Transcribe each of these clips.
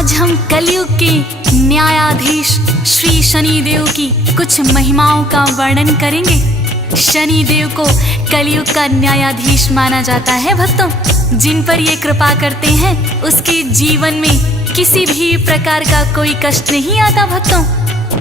आज हम कलयुग के न्यायाधीश श्री शनिदेव की कुछ महिमाओं का वर्णन करेंगे। शनिदेव को कलयुग का न्यायाधीश माना जाता है। भक्तों, जिन पर ये कृपा करते हैं उसके जीवन में किसी भी प्रकार का कोई कष्ट नहीं आता। भक्तों,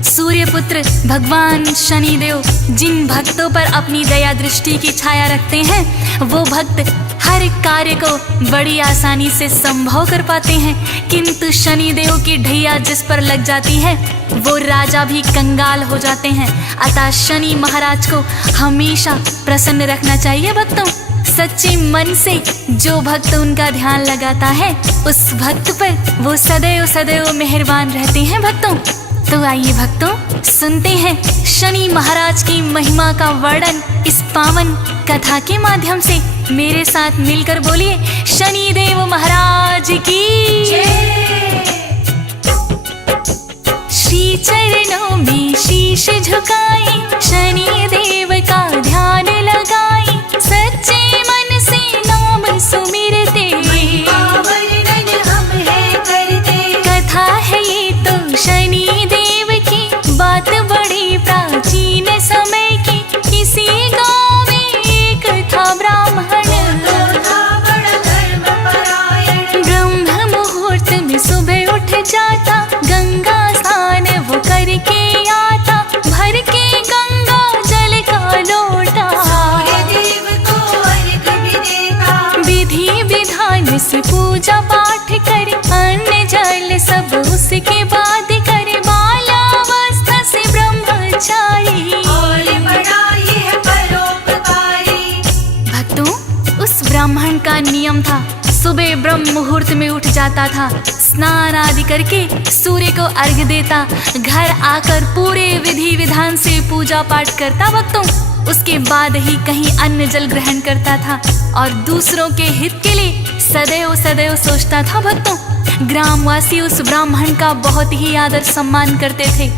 सूर्यपुत्र भगवान शनिदेव जिन भक्तों पर अपनी दया दृष्टि की छाया रखते हैं, वो भक्त हर कार्य को बड़ी आसानी से संभव कर पाते हैं। किंतु शनिदेव की ढैया जिस पर लग जाती है वो राजा भी कंगाल हो जाते हैं। अतः शनि महाराज को हमेशा प्रसन्न रखना चाहिए। भक्तों, सच्चे मन से जो भक्त उनका ध्यान लगाता है उस भक्त पर वो सदैव सदैव मेहरबान रहते हैं। भक्तों, तो आइए भक्तों सुनते हैं शनि महाराज की महिमा का वर्णन इस पावन कथा के माध्यम से। मेरे साथ मिलकर बोलिए शनिदेव महाराज की जय। श्री चरणों में शीश झुकाए, शनिदेव का ध्यान लगाए, सच्चे मन से नाम सुमिरते, हम है करते। कथा है ये तो शनिदेव की, बात बड़ी प्राचीन समय की। किसी गांव में एक था ब्राह्मण, ब्रह्म मुहूर्त में सुबह उठ जाता, गंगा स्नान वो करके आता, भर के गंगा जल का लोटा, विधि विधान से पूजा पाठ करे, अन्न जल सब उसके बाद करे, बाल्यावस्था से ब्रह्मचारी और बड़ा ये परोपकारी। भक्तों, उस ब्राह्मण का नियम था, सुबह ब्रह्म मुहूर्त में उठ जाता था, स्नान आदि करके सूर्य को अर्घ्य देता, घर आकर पूरे विधि विधान से पूजा पाठ करता। भक्तों, उसके बाद ही कहीं अन्न जल ग्रहण करता था और दूसरों के हित के लिए सदैव सदैव सोचता था। भक्तों, ग्रामवासी उस ब्राह्मण का बहुत ही आदर सम्मान करते थे।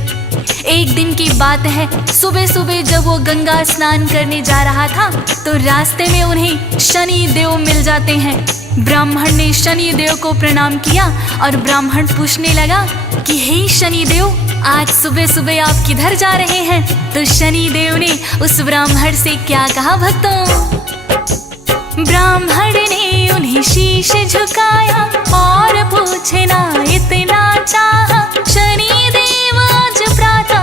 एक दिन की बात है, सुबह सुबह जब वो गंगा स्नान करने जा रहा था तो रास्ते में उन्हें शनि देव मिल जाते हैं। ब्राह्मण ने शनि देव को प्रणाम किया और ब्राह्मण पूछने लगा कि हे शनि देव, आज सुबह सुबह आप किधर जा रहे हैं? तो शनि देव ने उस ब्राह्मण से क्या कहा भक्तों? ब्राह्मण ने उन्हें शीश झुकाया और पूछना इतना चाहा, शनि देव आज प्रातः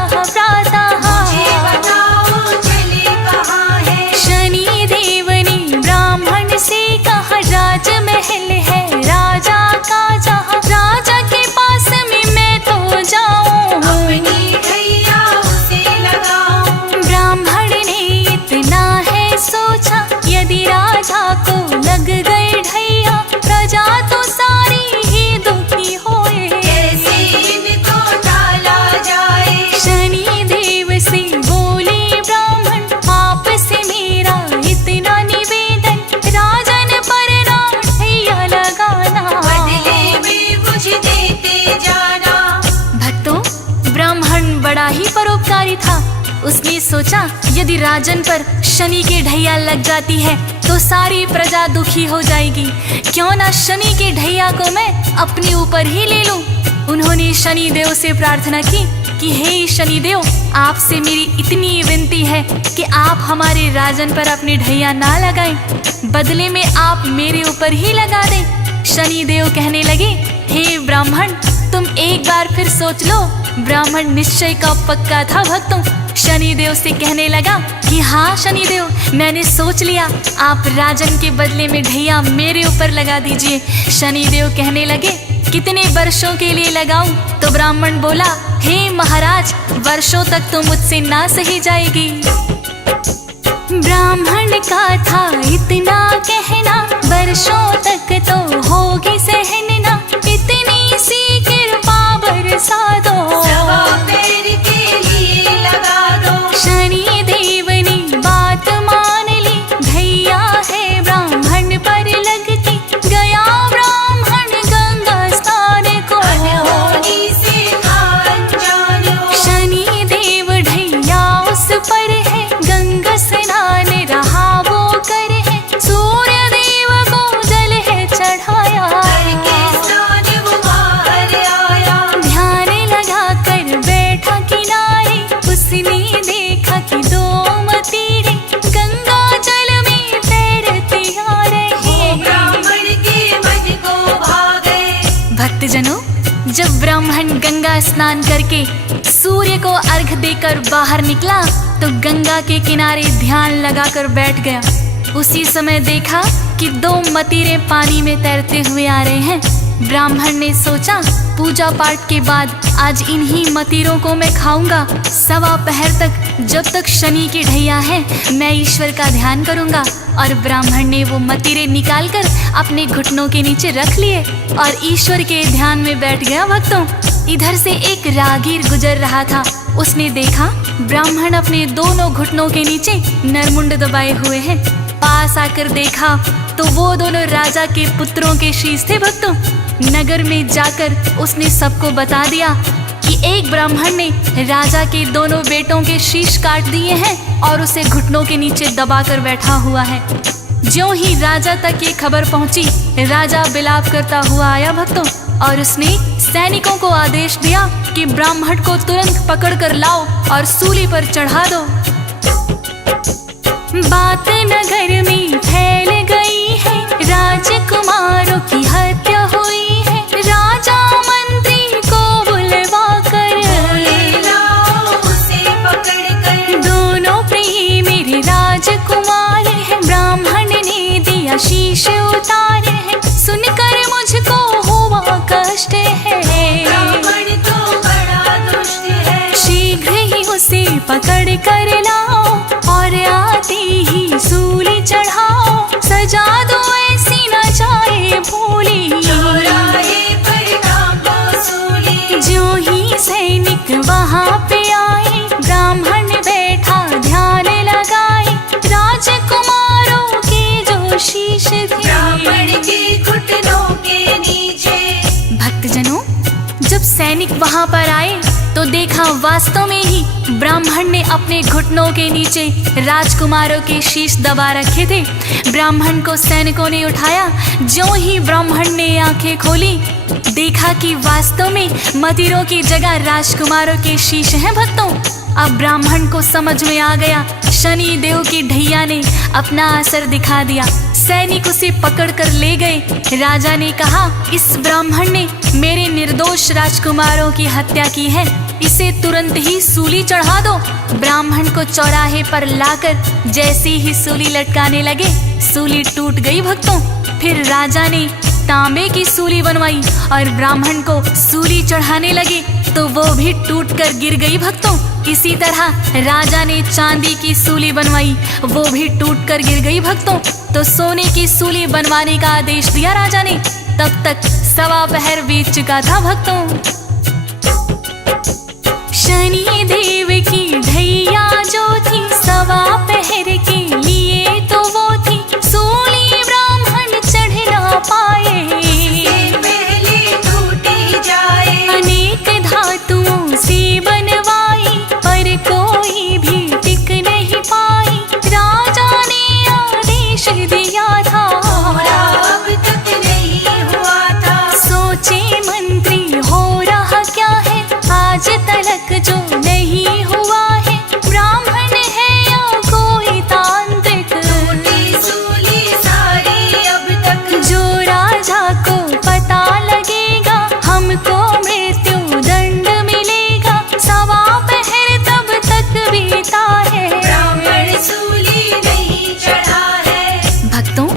शनि देव ने ब्राह्मण से कहा, राजमहल है राजा का जहाँ, राजा के पास में मैं तो जाऊं, अपनी ढैया उसे लगाऊं। ब्राह्मण ने इतना है सोचा, यदि राजा को लग गए ढैया, प्रजा तो सारी ही दुखी होए, कैसे इनको टाला जाए। शनि देव से बोले ब्राह्मण, आप से मेरा इतना निवेदन, राजन पर ना ढैया लगाना, बदले में मुझे देते जाना। भक्तों, ब्राह्मण बड़ा ही परोपकारी था। उसने सोचा यदि राजन पर शनि के ढैया लग जाती है तो सारी प्रजा दुखी हो जाएगी, क्यों ना शनि के ढैया को मैं अपने ऊपर ही ले लूं। उन्होंने शनि देव से प्रार्थना की कि हे शनि देव, आपसे मेरी इतनी विनती है कि आप हमारे राजन पर अपनी ढैया ना लगाएं, बदले में आप मेरे ऊपर ही लगा दें। शनि देव कहने लगे, हे ब्राह्मण, तुम एक बार फिर सोच लो। ब्राह्मण निश्चय का पक्का था। भक्तों, शनिदेव से कहने लगा कि हाँ शनिदेव, मैंने सोच लिया, आप राजन के बदले में ढैया मेरे ऊपर लगा दीजिए। शनिदेव कहने लगे, कितने वर्षों के लिए लगाऊं? तो ब्राह्मण बोला, हे महाराज, वर्षों तक तो मुझसे ना सही जाएगी। ब्राह्मण का था इतना कहना, वर्षों तक तो होगी सहना, इतनी सी कृपा बरसा दो, के लिए लगा दो। शनि देव ने बात मान ली, ढैया है ब्राह्मण पर लगती, गया ब्राह्मण गंगा स्नान को, शनि देव ढैया उस पर है, गंगा स्नान रहा वो कर है, सूर्य देव को जल है चढ़ाया, जब ब्राह्मण गंगा स्नान करके सूर्य को अर्घ देकर बाहर निकला तो गंगा के किनारे ध्यान लगाकर बैठ गया। उसी समय देखा कि 2 मतीरे पानी में तैरते हुए आ रहे हैं। ब्राह्मण ने सोचा पूजा पाठ के बाद आज इन्हीं मतीरों को मैं खाऊंगा। 1.25 पहर तक जब तक शनि की ढैया है मैं ईश्वर का ध्यान करूंगा। और ब्राह्मण ने वो मतीरे निकालकर अपने घुटनों के नीचे रख लिए और ईश्वर के ध्यान में बैठ गया। भक्तों, इधर से एक राहगीर गुजर रहा था। उसने देखा ब्राह्मण अपने दोनों घुटनों के नीचे नरमुंड दबाए हुए हैं। पास आकर देखा तो वो दोनों राजा के पुत्रों के शीश थे। भक्तों, नगर में जाकर उसने सबको बता दिया कि एक ब्राह्मण ने राजा के दोनों बेटों के शीश काट दिए हैं और उसे घुटनों के नीचे दबाकर बैठा हुआ है। ज्यों ही राजा तक ये खबर पहुंची, राजा बिलाप करता हुआ आया। भक्तों, और उसने सैनिकों को आदेश दिया कि ब्राह्मण को तुरंत पकड़ कर लाओ और सूली पर चढ़ा दो। बात नगर में फैल गई है, राजकुमारों की हत्या हुई है। राजा मंत्री को बुलवा कर उसे पकड़ कर, दोनों प्रिय मेरे राजकुमार है। ब्राह्मण ने दिया शीश उतारे है, सुनकर मुझको हुआ कष्ट है। ब्राह्मण तो बड़ा दुष्ट है, शीघ्र ही उसे पकड़ कर लाओ और आते ही सूली चढ़ाओ। सजा दो ऐसी न जाए भूली, चौराहे पर कांपो सूली। जो ही सैनिक वहाँ पे आए, ब्राह्मण बैठा ध्यान लगाए। राजकुमारों के जो शीश थे ब्राह्मण के घुटनों के नीचे। भक्तजनों, जब सैनिक वहाँ पर आए तो देखा वास्तव में ही ब्राह्मण ने अपने घुटनों के नीचे राजकुमारों के शीश दबा रखे थे। ब्राह्मण को सैनिकों ने उठाया। ज्यों ही ब्राह्मण ने आंखें खोली, देखा कि वास्तव में मतीरों की जगह राजकुमारों के शीश हैं। भक्तों, अब ब्राह्मण को समझ में आ गया शनि देव की ढैया ने अपना असर दिखा दिया। सैनिक उसे पकड़ कर ले गए। राजा ने कहा, इस ब्राह्मण ने मेरे निर्दोष राजकुमारों की हत्या की है, इसे तुरंत ही सूली चढ़ा दो। ब्राह्मण को चौराहे पर लाकर जैसे ही सूली लटकाने लगे, सूली टूट गई। भक्तों, फिर राजा ने तांबे की सूली बनवाई और ब्राह्मण को सूली चढ़ाने लगे तो वो भी टूट कर गिर गई। भक्तों, इसी तरह राजा ने चांदी की सूली बनवाई, वो भी टूट कर गिर गई। भक्तों, तो सोने की सूली बनवाने का आदेश दिया राजा ने। तब तक 1.25 पहर बीत चुका था। भक्तों, शनि देव की ढैया जो थी 1.25 पहर के लिए तो वो थी। सूली ब्राह्मण चढ़ ना पाए, पहले टूटी जाए। अनेक धातुओं से बनवाई पर कोई भी टिक नहीं पाई। राजा ने आदेश दिया था, अब तक नहीं हुआ था। सोचे मंत्री हो रहा क्या है, आज तलक जो नहीं हुआ है। ब्राह्मण है या कोई तांत्रिक, टूटी सूली सारी अब तक। जो राजा को पता लगेगा, हमको मृत्यु दंड मिलेगा। 1.25 पहर तब तक बीता है, ब्राह्मण सूली नहीं चढ़ा है। भक्तों,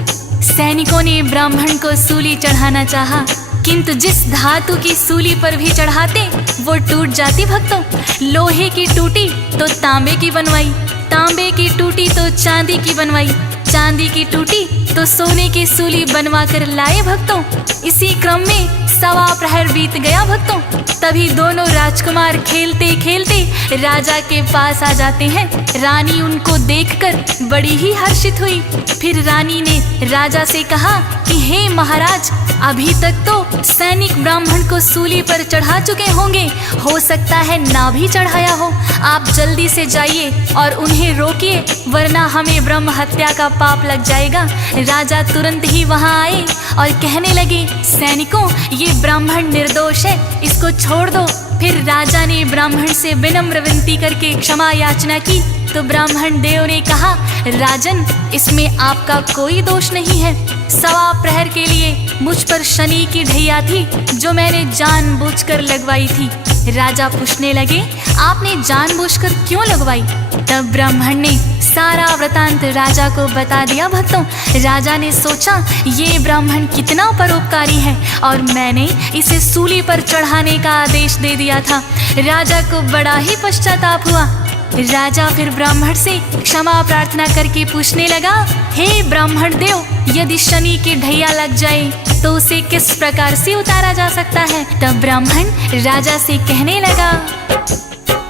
सैनिकों ने ब्राह्मण को सूली चढ़ाना चाहा, किंतु जिस धातु की सूली पर भी चढ़ाते वो टूट जाती। भक्तों, लोहे की टूटी तो तांबे की बनवाई, तांबे की टूटी तो चांदी की बनवाई, चांदी की टूटी तो सोने की सूली बनवा कर लाए। भक्तों, इसी क्रम में 1.25 प्रहर बीत गया। भक्तों, तभी दोनों राजकुमार खेलते खेलते राजा के पास आ जाते हैं। रानी उनको देखकर बड़ी ही हर्षित हुई। फिर रानी ने राजा से कहा कि हे महाराज, अभी तक तो सैनिक ब्राह्मण को सूली पर चढ़ा चुके होंगे, हो सकता है ना भी चढ़ाया हो। आप जल्दी से जाइए और उन्हें रोकिए, वरना हमें ब्रह्म हत्या का पाप लग जाएगा। राजा तुरंत ही वहां आए और कहने लगे, सैनिकों, ये ब्राह्मण निर्दोष है, इसको छोड़ दो। फिर राजा ने ब्राह्मण से विनम्र विनती करके क्षमा याचना की तो ब्राह्मण देव ने कहा, राजन, इसमें आपका कोई दोष नहीं है। सवा प्रहर के लिए मुझ पर शनि की ढैया थी जो मैंने जानबूझकर लगवाई थी। राजा पूछने लगे, आपने जानबूझकर क्यों लगवाई? तब ब्राह्मण ने सारा वृतांत राजा को बता दिया। भक्तों, राजा ने सोचा ये ब्राह्मण कितना परोपकारी है और मैंने इसे सूली पर चढ़ाने का आदेश दे दिया था। राजा को बड़ा ही पश्चाताप हुआ। राजा फिर ब्राह्मण से क्षमा प्रार्थना करके पूछने लगा, हे ब्राह्मण देव, यदि शनि की ढैया लग जाए तो उसे किस प्रकार से उतारा जा सकता है? तब ब्राह्मण राजा से कहने लगा,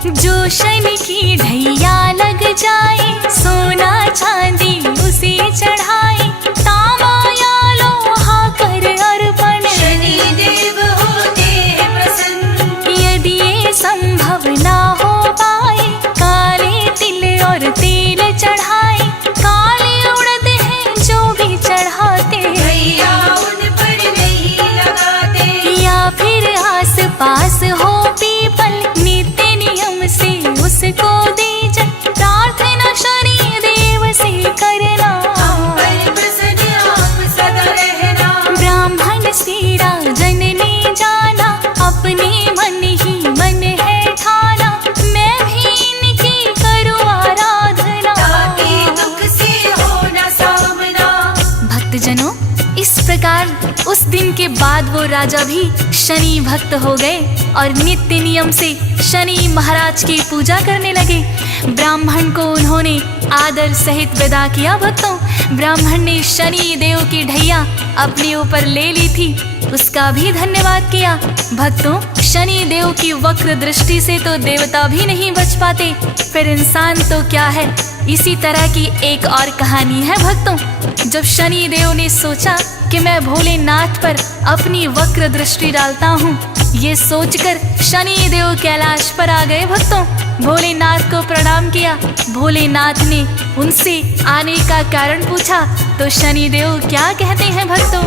जो शनि की ढैया लग जाए, सोना चांदी उसे चढ़ाए, तांबा या लोहा कर अर्पण, शनि देव होते हैं प्रसन्न। यदि ये संभव ना हो पाए, काले तिल और तेल चढ़ाए, काले उड़द हैं जो भी चढ़ाते, भैया उन पर नहीं लगाते। या फिर आस पास हो पीपल, नित्य नियम से उसको दीजन, प्रार्थना शनि देव से करना, हम पर प्रसन्न आप सदा रहना। ब्राह्मण से राजन ने जाना, अपने मन ही मन है ठाना, मैं भी इनकी करूँ आराधना, ताकि दुख से हो न सामना। भक्तजनों, इस प्रकार उस दिन के बाद वो राजा भी शनि भक्त हो गए और नित्य नियम से शनि महाराज की पूजा करने लगे। ब्राह्मण को उन्होंने आदर सहित विदा किया। भक्तों, ब्राह्मण ने शनि देव की ढैया अपने ऊपर ले ली थी, उसका भी धन्यवाद किया। भक्तों, शनि देव की वक्र दृष्टि से तो देवता भी नहीं बच पाते, फिर इंसान तो क्या है। इसी तरह की एक और कहानी है भक्तों। जब शनि देव ने सोचा कि मैं भोलेनाथ पर अपनी वक्र दृष्टि डालता हूँ, ये सोचकर शनि देव कैलाश पर आ गए। भक्तों, भोलेनाथ को प्रणाम किया। भोलेनाथ ने उनसे आने का कारण पूछा तो शनि देव क्या कहते हैं भक्तों?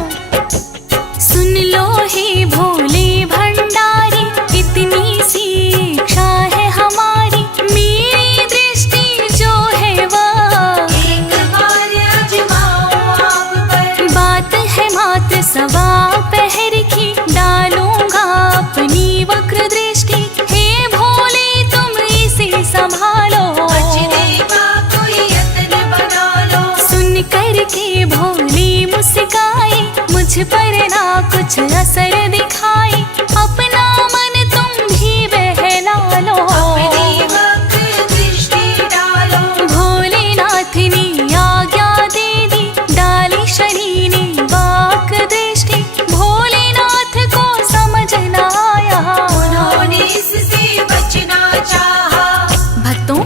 सुन लो हे भोले भंडारी, इतनी सी इच्छा है हमारी, मेरी दृष्टि जो है वह एक बार आजमाओ आप पर। बात है मात्र सवा पहर की, डालूंगा अपनी वक्र दृष्टि, हे भोले तुम इसे संभालो, बचने का कोई यत्न बना लो। सुन कर के भोले मुस्काए, मुझ पर ना कुछ असर दिखाए, अपना मन तुम भी बहला लो, अपनी वक्र दृष्टि डालो। भोलेनाथ ने आज्ञा दे दी, डाली शनि ने वक्र दृष्टि, भोलेनाथ को समझ न आया, उन्होंने इससे बचना चाहा। भक्तों,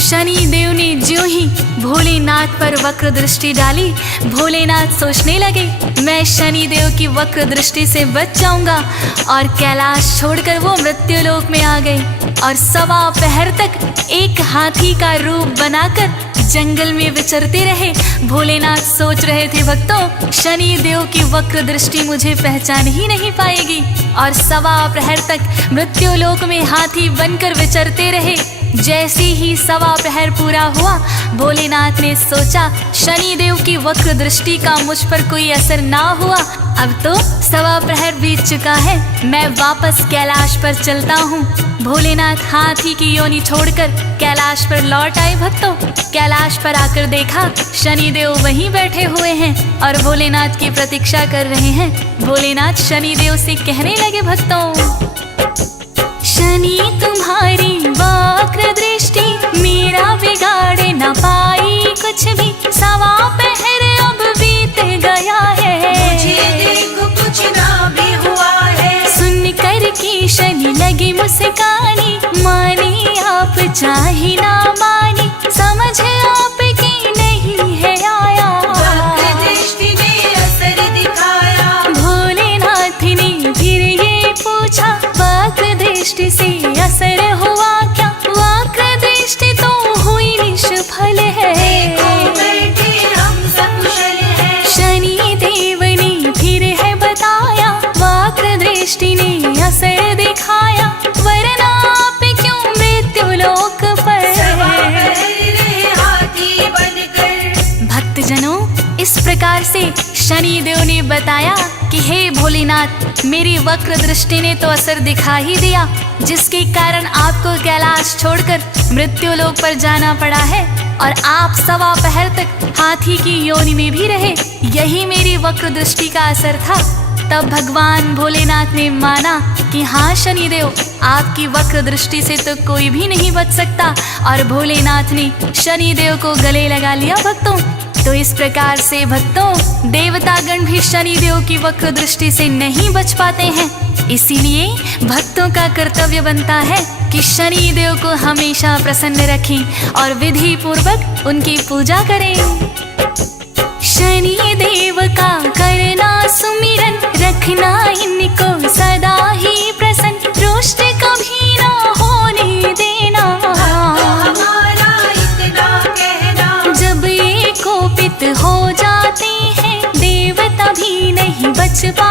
शनि देव ने ज्यों ही भोलेनाथ पर वक्र दृष्टि डाली, भोलेनाथ सोचने लगे मैं शनि देव की वक्र दृष्टि से बच जाऊंगा, और कैलाश छोड़कर वो मृत्यु लोक में आ गए और सवा पहर तक एक हाथी का रूप बनाकर जंगल में विचरते रहे। भोलेनाथ सोच रहे थे, भक्तों, शनि देव की वक्र दृष्टि मुझे पहचान ही नहीं पाएगी, और सवा प्रहर तक मृत्यु लोक में हाथी बनकर विचरते रहे। जैसे ही सवा प्रहर पूरा हुआ, भोलेनाथ ने सोचा शनि देव की वक्र दृष्टि का मुझ पर कोई असर ना हुआ, अब तो सवा प्रहर बीत चुका है, मैं वापस कैलाश पर चलता हूँ। भोलेनाथ हाथी की योनि छोड़कर कैलाश पर लौट आए। भक्तों, कैलाश पर आकर देखा शनि देव वहीं बैठे हुए हैं और भोलेनाथ की प्रतीक्षा कर रहे हैं। भोलेनाथ शनि देव से कहने लगे, भक्तों, शनि तुम्हारी वक्र दृष्टि मेरा बिगाड़ न पाई कुछ भी, सवा पहर अब बीत गया है, मुझे देखो कुछ ना भी हुआ है। सुन कर के शनि लगी मुस्कानी, मानी आप चाहे ना मानी, समझ आपकी नहीं है आया, वक्र दृष्टि ने असर दिखाया। भोलेनाथ ने फिर ये पूछा, वक्र दृष्टि से असर हुआ क्या? वक्र दृष्टि तो हुई निष्फल है, देखो बैठे हम सकुशल हैं। शनि देव ने फिर है बताया, वक्र दृष्टि ने असर दिखाया, वरना आप क्यों मृत्यु लोक पर सवा पहर बताया कि हे भोलेनाथ, मेरी वक्र दृष्टि ने तो असर दिखा ही दिया, जिसके कारण आपको कैलाश छोड़कर मृत्यु लोक पर जाना पड़ा है और आप 1.25 पहर तक हाथी की योनि में भी रहे। यही मेरी वक्र दृष्टि का असर था। तब भगवान भोलेनाथ ने माना कि हाँ शनिदेव, आपकी वक्र दृष्टि से तो कोई भी नहीं बच सकता, और भोलेनाथ ने शनिदेव को गले लगा लिया भक्तों। तो इस प्रकार से भक्तों, देवतागण भी शनिदेव की वक्र दृष्टि से नहीं बच पाते हैं। इसीलिए भक्तों का कर्तव्य बनता है कि शनिदेव को हमेशा प्रसन्न रखें और विधि पूर्वक उनकी पूजा करें। शनि देव का करना सुमिरन, रखना इनको सदा ही प्रसन्न, रुष्ट कभी ना होने देना। हमारा इतना कहना, जब ये कोपित हो जाते हैं देवता भी नहीं बच पाते।